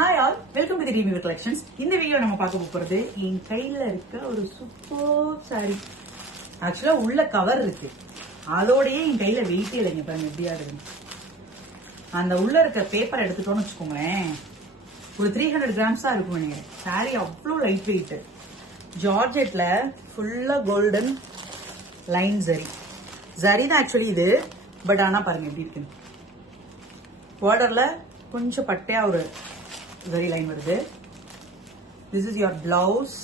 Hi all, welcome to the Review Collections. இந்த video நம்ம பார்க்க போறது என் கையில இருக்க ஒரு சூப்பர் சாரி. ஆக்சுவலா உள்ள கவர் இருக்கு, அதோடயே என் கையில வெயிட்டே இல்லைங்க. பாருங்க எப்படியா இருக்கு. அந்த உள்ள இருக்க பேப்பர் எடுத்துட்டோம்னு வச்சுக்கோங்களேன், ஒரு 300 கிராம்ஸ் தான் இருக்கும் நீங்க. சாரி அவ்வளோ லைட் வெயிட். ஜார்ஜெட்ல ஃபுல்லா கோல்டன் லைன் ஜரி. ஜரி தான் ஆக்சுவலி இது, பட் ஆனா பாருங்க எப்படி இருக்கு. பார்டர்ல கொஞ்சம் பட்டையா ஒரு ஜரி லைன் வருது. This is your blouse,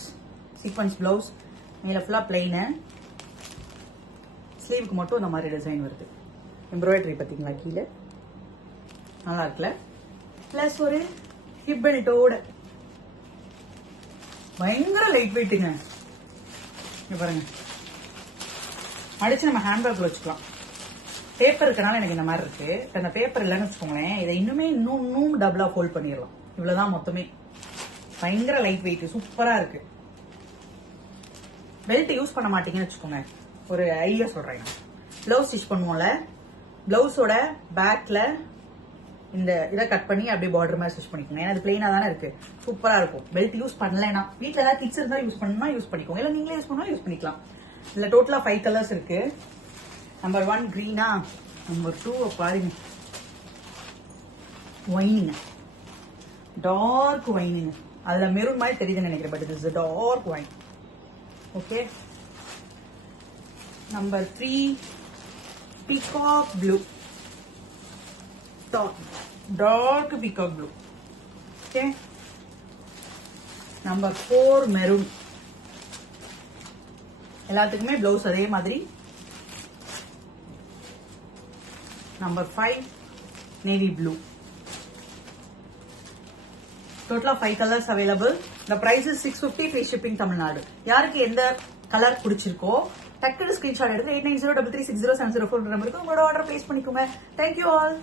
sequence blouse. மேல ஃபுல்லா பிளைன், ஸ்லீவுக்கு மட்டும் இந்த மாதிரி டிசைன் வருது. எம்ப்ராய்டரி பாத்தீங்களா கீழே, நல்லா இருக்குல்ல. பிளஸ் ஒரு ஹிப் பெல்ட்டோட பயங்கர லைட் வெயிட்டுங்க. இங்க பாருங்க, அடிச்சு நம்ம ஹேண்ட்பேக்ல வச்சுக்கலாம். பேப்பர் இருக்கனால எனக்கு இந்த மாதிரி இருக்கு. அந்த பேப்பர் இல்லைன்னு வச்சுக்கோங்களேன், இதை இன்னும் டபுளா ஃபோல்ட் பண்ணிடலாம். இவ்வளவுதான் மொத்தமே. பயங்கர லைட் வெயிட், சூப்பரா இருக்கு. பெல்ட் யூஸ் பண்ண மாட்டீங்கன்னு வச்சுக்கோங்க, ஒரு ஐடியா சொல்றேன். பிளவுஸ் ஸ்டிச் பண்ணுவோம்ல, பிளவுஸோட பேக்ல இந்த இதை கட் பண்ணி அப்படியே பார்டர் மாதிரி ஸ்டிச் பண்ணிக்கோங்க. ஏன்னா அது பிளைனா தானே இருக்கு, சூப்பரா இருக்கும். பெல்ட் யூஸ் பண்ணலன்னா வீட்டுல ஏதாவது கிட்ஸ் இருந்தா யூஸ் பண்ணா யூஸ் பண்ணிக்கோங்க, இல்ல நீங்களே யூஸ் பண்ணா யூஸ் பண்ணிக்கலாம். இதுல டோட்டலா 5 கலர்ஸ் இருக்கு. நம்பர் 1 கிரீனா, நம்பர் 2 பாருங்க ஒயினிங்க, டார்க் ஒயினிங்க. அதுல மெரூன் மாதிரி தெரியுதுன்னு நினைக்கிறேன், பட் இது dark wine. Okay, number 3 peacock blue, dark peacock blue. Okay, number 4 maroon. எல்லாத்துக்குமே பிளவுஸ் அதே மாதிரி. Number 5 navy blue. டோட்டலா 5 colours available. The price is 650, free shipping Tamil Nadu. யாருக்கு எந்த கலர் பிடிச்சிருக்கோ டக்குனு ஸ்கிரீன்ஷாட் எடுத்து 8903360704 நம்பருக்கு உங்களோட ஆர்டர் பிளேஸ் பண்ணிக்கோங்க. Thank you all.